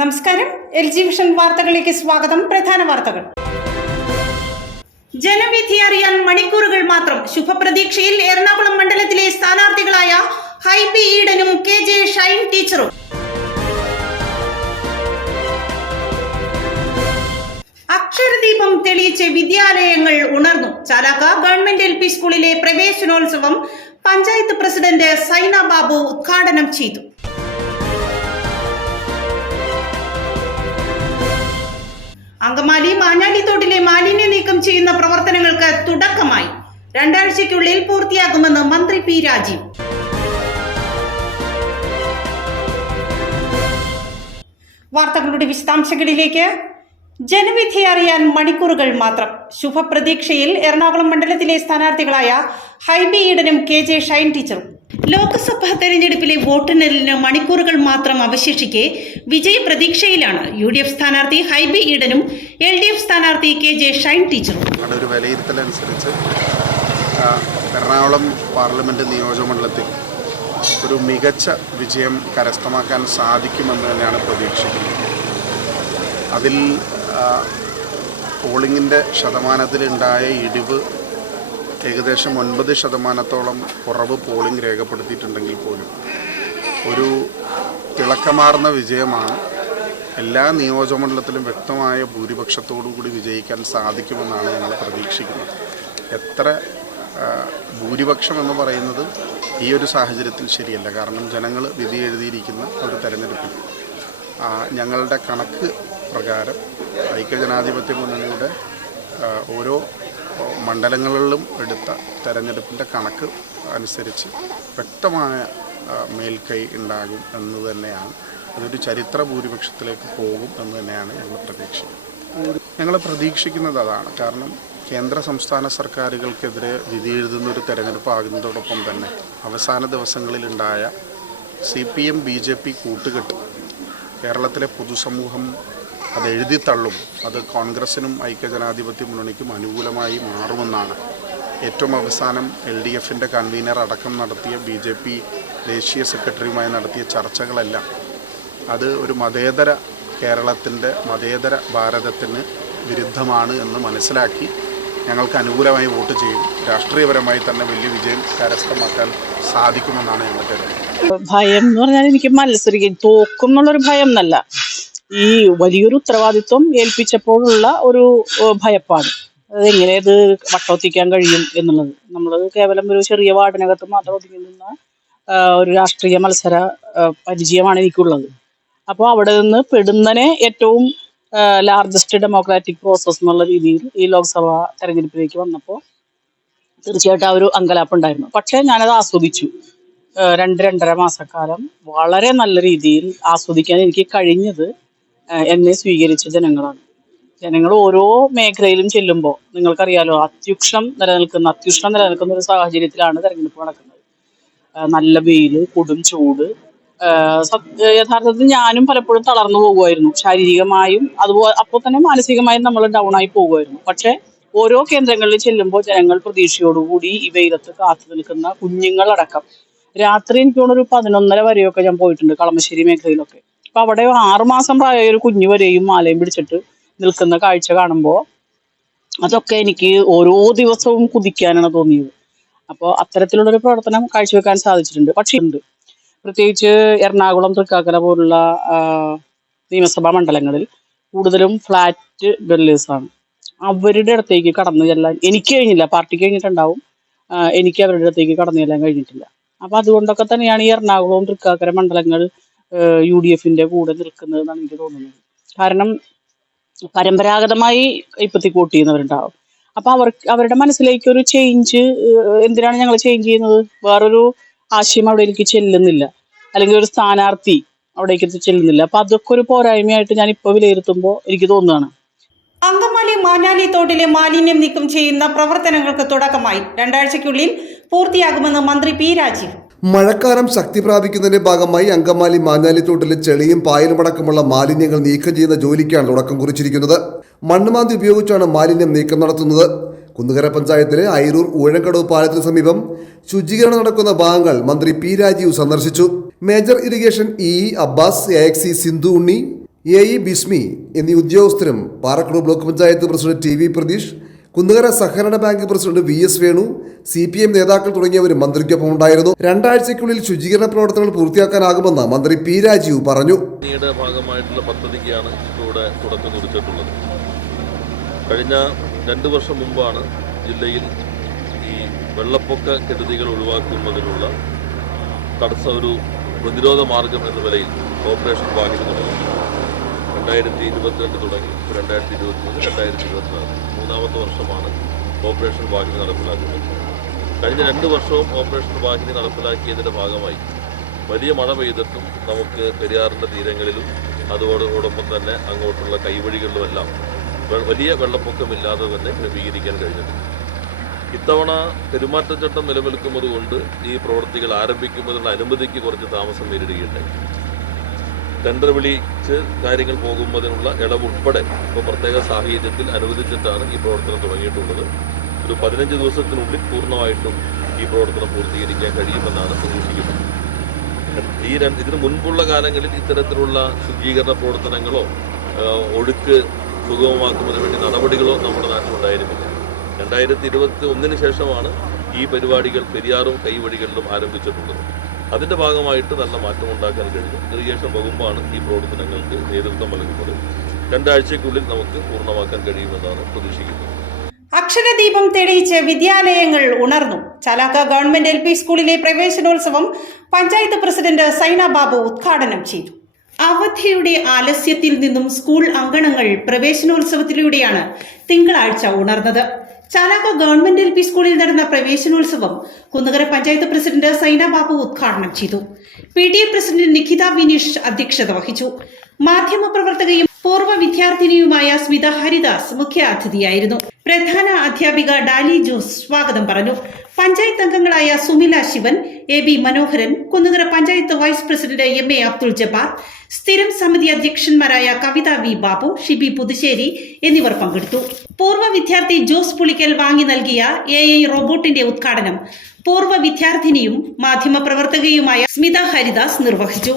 നമസ്കാരം. LG vision വാർത്തകളിലേക്ക് സ്വാഗതം. പ്രധാന വാർത്തകൾ. ജനവിധി അറിയാൻ മണിക്കൂറുകൾ മാത്രം. ശുഭപ്രതീക്ഷയിൽ എറണാകുളം മണ്ഡലത്തിലെ സ്ഥാനാർത്ഥികളായ ഹൈബി ഈഡനും KJ ഷൈൻ ടീച്ചറും. അക്ഷരദീപം തെളിയിച്ച് വിദ്യാലയങ്ങൾ ഉണർന്നു. ചാലാക്ക ഗവൺമെന്റ് LP സ്കൂളിലെ പ്രവേശനോത്സവം പഞ്ചായത്ത് പ്രസിഡന്റ് സൈന ബാബു ഉദ്ഘാടനം ചെയ്തു. അങ്കമാലി മാഞ്ഞാലിത്തോട്ടിലെ മാലിന്യ നീക്കം ചെയ്യുന്ന പ്രവർത്തനങ്ങൾക്ക് തുടക്കമായി. 2 ആഴ്ചയ്ക്കുള്ളിൽ പൂർത്തിയാകുമെന്ന് മന്ത്രി P. രാജീവ്. വാർത്തകളുടെ വിശദാംശങ്ങളിലേക്ക്. ജനവിധി അറിയാൻ മണിക്കൂറുകൾ മാത്രം. ശുഭപ്രതീക്ഷയിൽ എറണാകുളം മണ്ഡലത്തിലെ സ്ഥാനാർത്ഥികളായ ഹൈബി ഈഡനും KJ ഷൈൻ ടീച്ചറും. ലോക്സഭാ തെരഞ്ഞെടുപ്പിലെ വോട്ടെണ്ണലിന് മണിക്കൂറുകൾ മാത്രം അവശേഷിക്കെ വിജയപ്രതീക്ഷയിലാണ് UDF സ്ഥാനാർത്ഥി ഹൈബി ഈഡനും LDF സ്ഥാനാർത്ഥി KJ ഷൈൻ ടീച്ചറും. ഒരു വിലയിരുത്തലനുസരിച്ച് എറണാകുളം പാർലമെന്റ് നിയോജകമണ്ഡലത്തിൽ ഒരു മികച്ച വിജയം കരസ്ഥമാക്കാൻ സാധിക്കുമെന്ന് തന്നെയാണ് പ്രതീക്ഷിക്കുന്നത്. അതിൽ പോളിംഗിൻ്റെ ശതമാനത്തിലുണ്ടായ ഇടിവ് ഏകദേശം 9% കുറവ് പോളിംഗ് രേഖപ്പെടുത്തിയിട്ടുണ്ടെങ്കിൽ പോലും ഒരു തിളക്കമാർന്ന വിജയമാണ്. എല്ലാ നിയോജകമണ്ഡലത്തിലും വ്യക്തമായ ഭൂരിപക്ഷത്തോടു കൂടി വിജയിക്കാൻ സാധിക്കുമെന്നാണ് ഞങ്ങൾ പ്രതീക്ഷിക്കുന്നത്. എത്ര ഭൂരിപക്ഷം എന്ന് പറയുന്നത് ഈ ഒരു സാഹചര്യത്തിൽ ശരിയല്ല. കാരണം ജനങ്ങൾ വിധി എഴുതിയിരിക്കുന്ന ഒരു തെരഞ്ഞെടുപ്പിൽ ഞങ്ങളുടെ കണക്ക് പ്രകാരം ഐക്യജനാധിപത്യ മുന്നണിയുടെ ഓരോ മണ്ഡലങ്ങളിലും എടുത്ത തെരഞ്ഞെടുപ്പിൻ്റെ കണക്ക് അനുസരിച്ച് വ്യക്തമായ മേൽക്കൈ ഉണ്ടാകും എന്ന് തന്നെയാണ്. അതൊരു ചരിത്ര ഭൂരിപക്ഷത്തിലേക്ക് പോകും എന്ന് തന്നെയാണ് ഞങ്ങൾ പ്രതീക്ഷിക്കുന്നത് അതാണ്. കാരണം കേന്ദ്ര സംസ്ഥാന സർക്കാരുകൾക്കെതിരെ വിധി എഴുതുന്ന ഒരു തെരഞ്ഞെടുപ്പ് ആകുന്നതോടൊപ്പം തന്നെ അവസാന ദിവസങ്ങളിലുണ്ടായ CPM BJP കൂട്ടുകെട്ട് കേരളത്തിലെ പൊതുസമൂഹം അത് എഴുതിത്തള്ളും. അത് കോൺഗ്രസിനും ഐക്യജനാധിപത്യ മുന്നണിക്കും അനുകൂലമായി മാറുമെന്നാണ് ഏറ്റവും അവസാനം LDFൻ്റെ കൺവീനർ അടക്കം നടത്തിയ BJP ദേശീയ സെക്രട്ടറിയുമായി നടത്തിയ ചർച്ചകളെല്ലാം അത് ഒരു മതേതര കേരളത്തിൻ്റെ മതേതര ഭാരതത്തിന് വിരുദ്ധമാണ് എന്ന് മനസ്സിലാക്കി ഞങ്ങൾക്ക് അനുകൂലമായി വോട്ട് ചെയ്യും. രാഷ്ട്രീയപരമായി തന്നെ വലിയ വിജയം കരസ്ഥമാക്കാൻ സാധിക്കുമെന്നാണ് ഞങ്ങൾ കരുതുന്നത്. ഭയം എന്ന് പറഞ്ഞാൽ എനിക്ക് മത്സരിക്കും തോക്കും എന്നുള്ളൊരു ഭയം എന്നല്ല, ഈ വലിയൊരു ഉത്തരവാദിത്വം ഏൽപ്പിച്ചപ്പോഴുള്ള ഒരു ഭയപ്പാട്. അതെങ്ങനെ ഇത് വട്ടൊത്തിക്കാൻ കഴിയും എന്നുള്ളത്. നമ്മൾ കേവലം ഒരു ചെറിയ വാർഡിനകത്ത് മാത്രം ഒതുങ്ങി നിന്ന ഒരു രാഷ്ട്രീയ മത്സര പരിചയമാണ് എനിക്കുള്ളത്. അപ്പോൾ അവിടെ നിന്ന് പെടുന്നതിനെ ഏറ്റവും ലാർജസ്റ്റ് ഡെമോക്രാറ്റിക് പ്രോസസ് എന്നുള്ള രീതിയിൽ ഈ ലോക്സഭാ തെരഞ്ഞെടുപ്പിലേക്ക് വന്നപ്പോൾ തീർച്ചയായിട്ടും ആ ഒരു അങ്കലാപ്പുണ്ടായിരുന്നു. പക്ഷേ ഞാനത് ആസ്വദിച്ചു. 2-2.5 മാസക്കാലം വളരെ നല്ല രീതിയിൽ ആസ്വദിക്കാൻ എനിക്ക് കഴിഞ്ഞത് എന്നെ സ്വീകരിച്ച ജനങ്ങളാണ്. ജനങ്ങൾ ഓരോ മേഖലയിലും ചെല്ലുമ്പോൾ നിങ്ങൾക്കറിയാലോ, അത്യുഷ്ണം നിലനിൽക്കുന്ന ഒരു സാഹചര്യത്തിലാണ് തെരഞ്ഞെടുപ്പ് നടക്കുന്നത്. നല്ല വെയിൽ, കൊടും ചൂട്. യഥാർത്ഥത്തിൽ ഞാനും പലപ്പോഴും തളർന്നു പോകുമായിരുന്നു, ശാരീരികമായും അതുപോലെ അപ്പോൾ തന്നെ മാനസികമായും നമ്മൾ ഡൗൺ ആയി പോകുമായിരുന്നു. പക്ഷെ ഓരോ കേന്ദ്രങ്ങളിൽ ചെല്ലുമ്പോൾ ജനങ്ങൾ പ്രതീക്ഷയോടുകൂടി ഈ വെയിലത്ത് കാത്തു നിൽക്കുന്ന കുഞ്ഞുങ്ങളടക്കം. രാത്രി എനിക്ക് തോന്നുന്നു 11:30 വരെയൊക്കെ ഞാൻ പോയിട്ടുണ്ട് കളമശ്ശേരി മേഖലയിലൊക്കെ. അപ്പൊ അവിടെ 6 മാസം പ്രായമായ ഒരു കുഞ്ഞു വരെയും മാലയും പിടിച്ചിട്ട് നിൽക്കുന്ന കാഴ്ച കാണുമ്പോൾ അതൊക്കെ എനിക്ക് ഓരോ ദിവസവും കുതിക്കാനാണ് തോന്നിയത്. അപ്പോൾ അത്തരത്തിലുള്ളൊരു പ്രവർത്തനം കാഴ്ചവെക്കാൻ സാധിച്ചിട്ടുണ്ട്. പക്ഷേ പ്രത്യേകിച്ച് എറണാകുളം, തൃക്കാക്കര പോലുള്ള നിയമസഭാ മണ്ഡലങ്ങളിൽ കൂടുതലും ഫ്ലാറ്റ് ഡ്വല്ലേഴ്സാണ്. അവരുടെ അടുത്തേക്ക് കടന്നു ചെല്ലാൻ എനിക്ക് കഴിഞ്ഞില്ല. പാർട്ടിക്ക് കഴിഞ്ഞിട്ടുണ്ടാവും, എനിക്ക് അവരുടെ അടുത്തേക്ക് കടന്നു ചെല്ലാൻ കഴിഞ്ഞിട്ടില്ല. അപ്പൊ അതുകൊണ്ടൊക്കെ തന്നെയാണ് ഈ എറണാകുളവും തൃക്കാക്കര മണ്ഡലങ്ങൾ UDFന്റെ കൂടെ നിൽക്കുന്നതെന്നാണ് എനിക്ക് തോന്നുന്നത്. കാരണം പരമ്പരാഗതമായി കൈപ്പത്തി വോട്ട് ചെയ്യുന്നവരുണ്ടാവും. അപ്പൊ അവരുടെ മനസ്സിലേക്ക് ഒരു ചേഞ്ച്, എന്തിനാണ് ഞങ്ങൾ ചേഞ്ച് ചെയ്യുന്നത്, വേറൊരു ആശയം അവിടേക്ക് ചെല്ലുന്നില്ല, അല്ലെങ്കിൽ ഒരു സ്ഥാനാർത്ഥി അവിടേക്ക് ചെല്ലുന്നില്ല. അപ്പൊ അതൊക്കെ ഒരു പോരായ്മയായിട്ട് ഞാൻ ഇപ്പൊ വിലയിരുത്തുമ്പോൾ എനിക്ക് തോന്നുകയാണ്. അങ്കമാലി മാഞ്ഞാലിത്തോട്ടിലെ മാലിന്യം നീക്കം ചെയ്യുന്ന പ്രവർത്തനങ്ങൾക്ക് തുടക്കമായി. 2 ആഴ്ചയ്ക്കുള്ളിൽ പൂർത്തിയാകുമെന്ന് മന്ത്രി P. രാജീവ്. മഴക്കാലം ശക്തി പ്രാപിക്കുന്നതിന്റെ ഭാഗമായി അങ്കമാലി മാഞ്ഞാലിത്തോട്ടിലെ ചെളിയും പായലുമടക്കമുള്ള മാലിന്യങ്ങൾ നീക്കം ചെയ്യുന്ന ജോലിക്കാണ് തുടക്കം കുറിച്ചിരിക്കുന്നത്. മണ്ണുമാന്തി ഉപയോഗിച്ചാണ് മാലിന്യം നീക്കം നടത്തുന്നത്. കുന്നുകര പഞ്ചായത്തിലെ ഐരൂർ ഊഴങ്കടവ് പാലത്തിന് സമീപം ശുചീകരണം നടക്കുന്ന ഭാഗങ്ങൾ മന്ത്രി P. രാജീവ് സന്ദർശിച്ചു. Major irrigation EE Abbas, AXC Sindhu Unni, A E Bismi എന്നീ ഉദ്യോഗസ്ഥരും Parakkulam block panchayat president T V Prateesh, Kunnukara സഹകരണ bank president V S Venu, CPM നേതാക്കൾ തുടങ്ങിയവരും മന്ത്രിക്കൊപ്പം ഉണ്ടായിരുന്നു. 2 ആഴ്ചയ്ക്കുള്ളിൽ ശുചീകരണ പ്രവർത്തനങ്ങൾ പൂർത്തിയാക്കാനാകുമെന്ന് മന്ത്രി പി രാജീവ് പറഞ്ഞു. ഭാഗമായിട്ടുള്ള പദ്ധതിക്കാണ് ഇവിടെ തുടക്കം കുറിച്ചിട്ടുള്ളത്. കഴിഞ്ഞ 2 വർഷം മുമ്പാണ് ജില്ലയിൽ ഈ വെള്ളപ്പൊക്ക കെടുതികൾ ഒഴിവാക്കുന്നതിനുള്ള ഒരു പ്രതിരോധ മാർഗം എന്ന നിലയിൽ ഓപ്പറേഷൻ വാഹിനി തുടങ്ങി. 2022 തുടങ്ങി 2023, 2024 മൂന്നാമത്തെ വർഷമാണ് ഓപ്പറേഷൻ വാഹിനി നടപ്പിലാക്കുന്നത്. കഴിഞ്ഞ 2 വർഷവും ഓപ്പറേഷൻ വാഹിനി നടപ്പിലാക്കിയതിൻ്റെ ഭാഗമായി വലിയ മഴ പെയ്തിട്ടും നമുക്ക് പെരിയാറിൻ്റെ തീരങ്ങളിലും അതോടൊപ്പം തന്നെ അങ്ങോട്ടുള്ള കൈവഴികളിലുമെല്ലാം വലിയ വെള്ളപ്പൊക്കമില്ലാതെ തന്നെ ക്രമീകരിക്കാൻ കഴിഞ്ഞിട്ടുണ്ട്. ഇത്തവണ പെരുമാറ്റച്ചട്ടം നിലനിൽക്കുന്നത് കൊണ്ട് ഈ പ്രവൃത്തികൾ ആരംഭിക്കുന്നതിനുള്ള അനുമതിക്ക് കുറച്ച് താമസം നേരിടുകയുണ്ടായി. ടെൻഡർ വിളിച്ച് കാര്യങ്ങൾ പോകുന്നതിനുള്ള ഇളവുൾപ്പെടെ ഇപ്പോൾ പ്രത്യേക സാഹചര്യത്തിൽ അനുവദിച്ചിട്ടാണ് ഈ പ്രവർത്തനം തുടങ്ങിയിട്ടുള്ളത്. ഒരു 15 ദിവസത്തിനുള്ളിൽ പൂർണ്ണമായിട്ടും ഈ പ്രവർത്തനം പൂർത്തീകരിക്കാൻ കഴിയുമെന്നാണ് പ്രതീക്ഷിക്കുന്നത്. ഇതിനു മുൻപുള്ള കാലങ്ങളിൽ ഇത്തരത്തിലുള്ള ശുചീകരണ പ്രവർത്തനങ്ങളോ ഒഴുക്ക് സുഗമമാക്കുന്നതിന് വേണ്ടി നടപടികളോ നമ്മുടെ നാട്ടിലുണ്ടായിരുന്നില്ല. 2021 ശേഷമാണ് ഈ പരിപാടികൾ പെരിയാറും കൈവഴികളിലും ആരംഭിച്ചിട്ടുള്ളത്. അതിൻ്റെ ഭാഗമായിട്ട് നല്ല മാറ്റം ഉണ്ടാക്കാൻ കഴിഞ്ഞു. ഇറിഗേഷൻ വകുപ്പാണ് ഈ പ്രവർത്തനങ്ങൾക്ക് നേതൃത്വം നൽകുന്നത്. 2 ആഴ്ചയ്ക്കുള്ളിൽ നമുക്ക് പൂർണ്ണമാക്കാൻ കഴിയുമെന്നാണ് പ്രതീക്ഷിക്കുന്നത്. അക്ഷരദീപം തെളിയിച്ച് വിദ്യാലയങ്ങൾ ഉണർന്നു. ചാലാക്ക ഗവൺമെന്റ് LP സ്കൂളിലെ പ്രവേശനോത്സവം പഞ്ചായത്ത് പ്രസിഡന്റ് സൈന ബാബു ഉദ്ഘാടനം ചെയ്തു. അവധിയുടെ ആലസ്യത്തിൽ നിന്നും സ്കൂൾ അങ്കണങ്ങൾ പ്രവേശനോത്സവത്തിലൂടെയാണ് തിങ്കളാഴ്ച ഉണർന്നത്. ചാലാക്ക ഗവൺമെന്റ് LP സ്കൂളിൽ നടന്ന പ്രവേശനോത്സവം കുന്നുകര പഞ്ചായത്ത് പ്രസിഡന്റ് സൈന ബാബു ഉദ്ഘാടനം ചെയ്തു. PTA പ്രസിഡന്റ് നിഖിത വിനീഷ് അധ്യക്ഷത വഹിച്ചു. മാധ്യമപ്രവർത്തകയും പൂർവ്വ വിദ്യാർത്ഥിനിയുമായ സ്മിത ഹരിദാസ് മുഖ്യാതിഥിയായിരുന്നു. പ്രധാന അധ്യാപിക ഡാലി ജോസ് സ്വാഗതം പറഞ്ഞു. പഞ്ചായത്ത് അംഗങ്ങളായ Sumila Sivan, AB Manoharan, Kunnukara panchayat vice president MA Abdul Jabbar, സ്ഥിരം സമിതി അധ്യക്ഷന്മാരായ കവിത V ബാബു, ഷിബി പുതുശ്ശേരി എന്നിവർ പങ്കെടുത്തു. പൂർവ്വ വിദ്യാർത്ഥി ജോസ് പുളിക്കൽ വാങ്ങി നൽകിയ AI റോബോട്ടിന്റെ ഉദ്ഘാടനം പൂർവ്വ വിദ്യാർത്ഥിനിയും മാധ്യമപ്രവർത്തകയുമായ സ്മിത ഹരിദാസ് നിർവഹിച്ചു.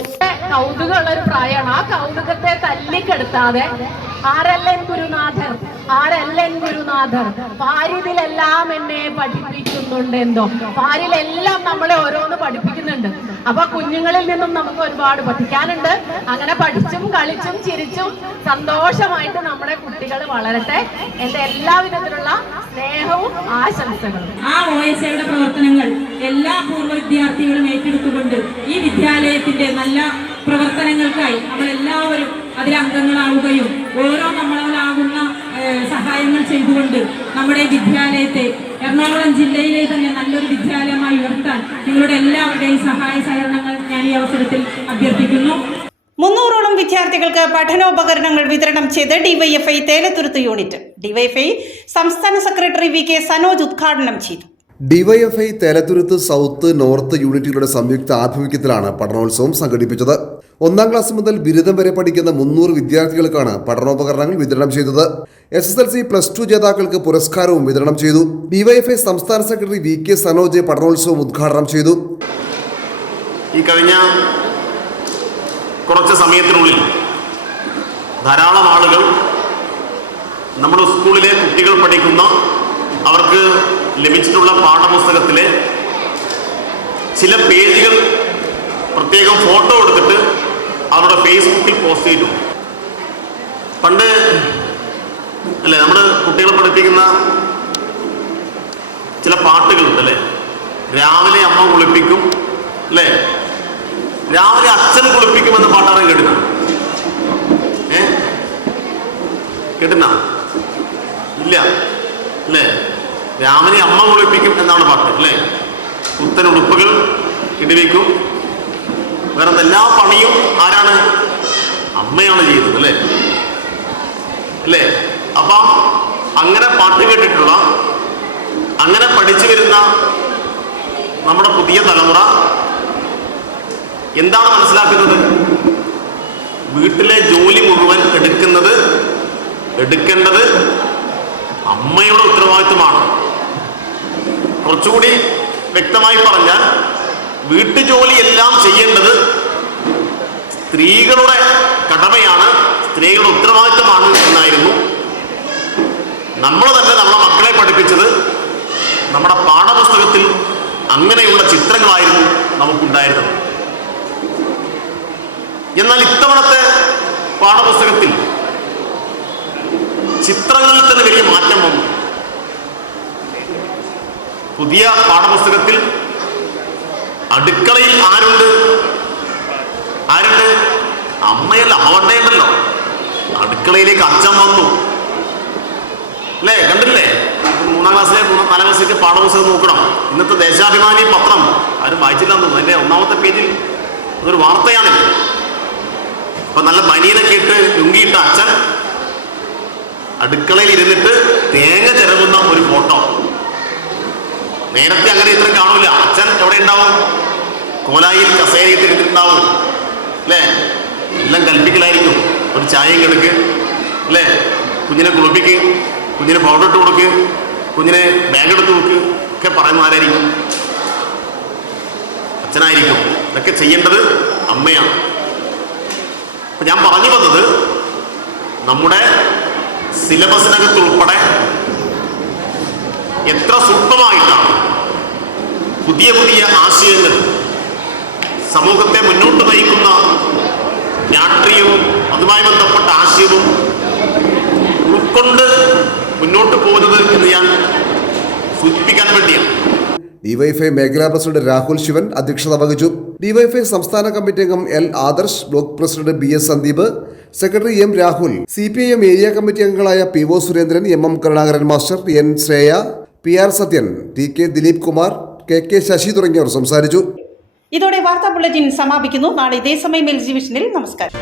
കൗതുകമുള്ള ഒരു പ്രായമാണ്. ആ കൗതുകത്തെ തല്ലിക്കെടുത്താതെ ആരല്ലൻ ഗുരുനാഥർ പാരിതിലെല്ലാം എന്നെ പഠിപ്പിക്കുന്നുണ്ടെന്തോ, പാരിലെല്ലാം നമ്മളെ ഓരോന്ന് പഠിപ്പിക്കുന്നുണ്ട്. അപ്പൊ കുഞ്ഞുങ്ങളിൽ നിന്നും നമുക്ക് ഒരുപാട് പഠിക്കാനുണ്ട്. അങ്ങനെ പഠിച്ചും കളിച്ചും ചിരിച്ചും സന്തോഷമായിട്ട് നമ്മുടെ കുട്ടികൾ വളരട്ടെ. എന്റെ എല്ലാവിധത്തിലുള്ള സ്നേഹവും ആശംസകളും. ആ OSAയുടെ പ്രവർത്തനങ്ങൾ എല്ലാ പൂർവ്വ വിദ്യാർത്ഥികളും ഏറ്റെടുത്തുകൊണ്ട് ഈ വിദ്യാലയത്തിന്റെ നല്ല പ്രവർത്തനങ്ങൾക്കായി നമ്മളെല്ലാവരും അതിലംഗങ്ങളാവുകയും ഓരോ നമ്മളാകുന്ന സഹായങ്ങൾ ചെയ്തുകൊണ്ട് നമ്മുടെ വിദ്യാലയത്തെ എറണാകുളം ജില്ലയിലെ തന്നെ നല്ലൊരു വിദ്യാലയമായി ഉയർത്താൻ നിങ്ങളുടെ എല്ലാവരുടെയും സഹായ സഹകരണങ്ങൾ ഞാൻ ഈ അവസരത്തിൽ അഭ്യർത്ഥിക്കുന്നു. 300ഓളം വിദ്യാർത്ഥികൾക്ക് പഠനോപകരണങ്ങൾ വിതരണം ചെയ്ത് DYFI തേലത്തുരുത്ത് യൂണിറ്റ്. DYFI സംസ്ഥാന സെക്രട്ടറി VK സനോജ് ഉദ്ഘാടനം ചെയ്തു. DYFI തേലത്തുരുത്ത് സൗത്ത് നോർത്ത് യൂണിറ്റുകളുടെ സംയുക്ത ആഭിമുഖ്യത്തിലാണ് പഠനോത്സവം സംഘടിപ്പിച്ചത്. 1-ാം ക്ലാസ് മുതൽ ബിരുദം വരെ പഠിക്കുന്ന 300 വിദ്യാർത്ഥികൾക്കാണ് പഠനോപകരണങ്ങൾ വിതരണം ചെയ്തത്. SSLC +2 ജേതാക്കൾക്ക് പുരസ്കാരവും വിതരണം ചെയ്തു. DYFI സംസ്ഥാന സെക്രട്ടറി VK സനോജ് പഠനോത്സവം ഉദ്ഘാടനം ചെയ്തു. ഈ കഴിഞ്ഞ കുറച്ച് സമയത്തിനുള്ളിൽ ധാരാളം ആളുകൾ നമ്മുടെ സ്കൂളിലെ കുട്ടികൾ പഠിക്കുന്ന അവർക്ക് ലഭിച്ചിട്ടുള്ള പാഠപുസ്തകത്തിലെ ചില പേജുകൾ പ്രത്യേകം ഫോട്ടോ എടുത്തിട്ട് അവരുടെ ഫേസ്ബുക്കിൽ പോസ്റ്റ് ചെയ്തു. പണ്ട് അല്ലേ നമ്മുടെ കുട്ടികളെ പഠിപ്പിക്കുന്ന ചില പാട്ടുകളുണ്ട് അല്ലേ, രാവിലെ അമ്മ കുളിപ്പിക്കും അല്ലേ, രാവിലെ അച്ഛൻ കുളിപ്പിക്കുമെന്ന പാട്ടാണ് കേട്ടുന്ന കേട്ടുന്ന ഇല്ല അല്ലേ, രാവിലെ അമ്മ കുളിപ്പിക്കും എന്നാണ് പാട്ട് അല്ലേ. പുത്തൻ ഉടുപ്പുകൾ ഇടിവെക്കും, വേറെ എല്ലാ പണിയും ആരാണ്, അമ്മയാണ് ചെയ്യുന്നത് അല്ലേ അല്ലേ. അപ്പം അങ്ങനെ പാട്ട് കേട്ടിട്ടുള്ള അങ്ങനെ പഠിച്ചു വരുന്ന നമ്മുടെ പുതിയ തലമുറ എന്താണ് മനസ്സിലാക്കുന്നത്? വീട്ടിലെ ജോലി മുഴുവൻ എടുക്കേണ്ടത് അമ്മയുടെ ഉത്തരവാദിത്വമാണ്. കുറച്ചുകൂടി വ്യക്തമായി പറഞ്ഞാൽ വീട്ടുജോലിയെല്ലാം ചെയ്യേണ്ടത് സ്ത്രീകളുടെ കടമയാണ്, സ്ത്രീകളുടെ ഉത്തരവാദിത്തമാണ് എന്നായിരുന്നു നമ്മൾ തന്നെ നമ്മുടെ മക്കളെ പഠിപ്പിച്ചത്. നമ്മുടെ പാഠപുസ്തകത്തിൽ അങ്ങനെയുള്ള ചിത്രങ്ങളായിരുന്നു നമുക്കുണ്ടായിരുന്നത്. എന്നാൽ ഇത്തവണത്തെ പാഠപുസ്തകത്തിൽ ചിത്രങ്ങളിൽ തന്നെ വലിയ മാറ്റം വന്നു. പുതിയ പാഠപുസ്തകത്തിൽ അടുക്കളയിൽ ആരുണ്ട്? അമ്മയല്ല, അമ്മണ്ടല്ലോ. അടുക്കളയിലേക്ക് അച്ഛൻ വന്നു, അല്ലേ? കണ്ടില്ലേ? 3-ാം ക്ലാസ്സിലെ 4-ാം ക്ലാസ്സിലേക്ക് പാഠപുസ്തകം നോക്കണം. ഇന്നത്തെ ദേശാഭിമാനി പത്രം ആരും വായിച്ചില്ലാന്ന് തോന്നുന്നു. അതിന്റെ 1-ാമത്തെ പേജിൽ അതൊരു വാർത്തയാണ്. അപ്പൊ നല്ല ബനിയനൊക്കെ ഇട്ട് ലുങ്കിയിട്ട അച്ഛൻ അടുക്കളയിൽ ഇരുന്നിട്ട് തേങ്ങ ചിരവുന്ന ഒരു ഫോട്ടോ. നേരത്തെ അങ്ങനെ ഇത്ര കാണൂല. അച്ഛൻ എവിടെ ഉണ്ടാവും? കോലായിൽ കസേരയിട്ട് ഇരുന്നിട്ടുണ്ടാവും, അല്ലേ? എല്ലാം കൽപ്പിക്കലായിരിക്കും. ഒരു ചായയും കിടക്ക്, അല്ലേ? കുഞ്ഞിനെ കുളിപ്പിക്ക്, കുഞ്ഞിന് പൗഡർ ഇട്ട് കൊടുക്ക്, കുഞ്ഞിനെ ബാഗ് എടുത്ത് നോക്ക് ഒക്കെ പറയുന്ന ആരായിരിക്കും? അച്ഛനായിരിക്കും. ഇതൊക്കെ ചെയ്യേണ്ടത് അമ്മയാണ്. അപ്പൊ ഞാൻ പറഞ്ഞു വന്നത്, നമ്മുടെ സിലബസിനകത്തുൾപ്പെടെ എത്ര സൂക്ഷ്മമായിട്ടാണ് പുതിയ പുതിയ ആശയങ്ങൾ സമൂഹത്തെ മുന്നോട്ട് നയിക്കുന്ന രാഷ്ട്രീയവും അതുമായി ബന്ധപ്പെട്ട ആശയവും ഉൾക്കൊണ്ട് മുന്നോട്ട് പോകുന്നത് എന്ന് ഞാൻ സൂചിപ്പിക്കാൻ വേണ്ടിയാണ്. ഡിവൈഎഫ്ഐ മേഖലാ പ്രസിഡന്റ് രാഹുൽ ശിവൻ അധ്യക്ഷത വഹിച്ചു. ഡിവൈഎഫ്ഐ സംസ്ഥാന കമ്മിറ്റി അംഗം L Adarsh, block president BS Sandeep, secretary M Rahul, CPIM area committee അംഗങ്ങളായ PO Surendran, MM Karunakaran master, N Shreya, PR Sathyan, TK Dileep Kumar, KK Sasi തുടങ്ങിയവർ സംസാരിച്ചു. ഇതോടെ വാർത്താ ബുള്ളറ്റിൻ സമാപിക്കുന്നു. നാളെ ഇതേ സമയം LG വിഷനിൽ. നമസ്കാരം.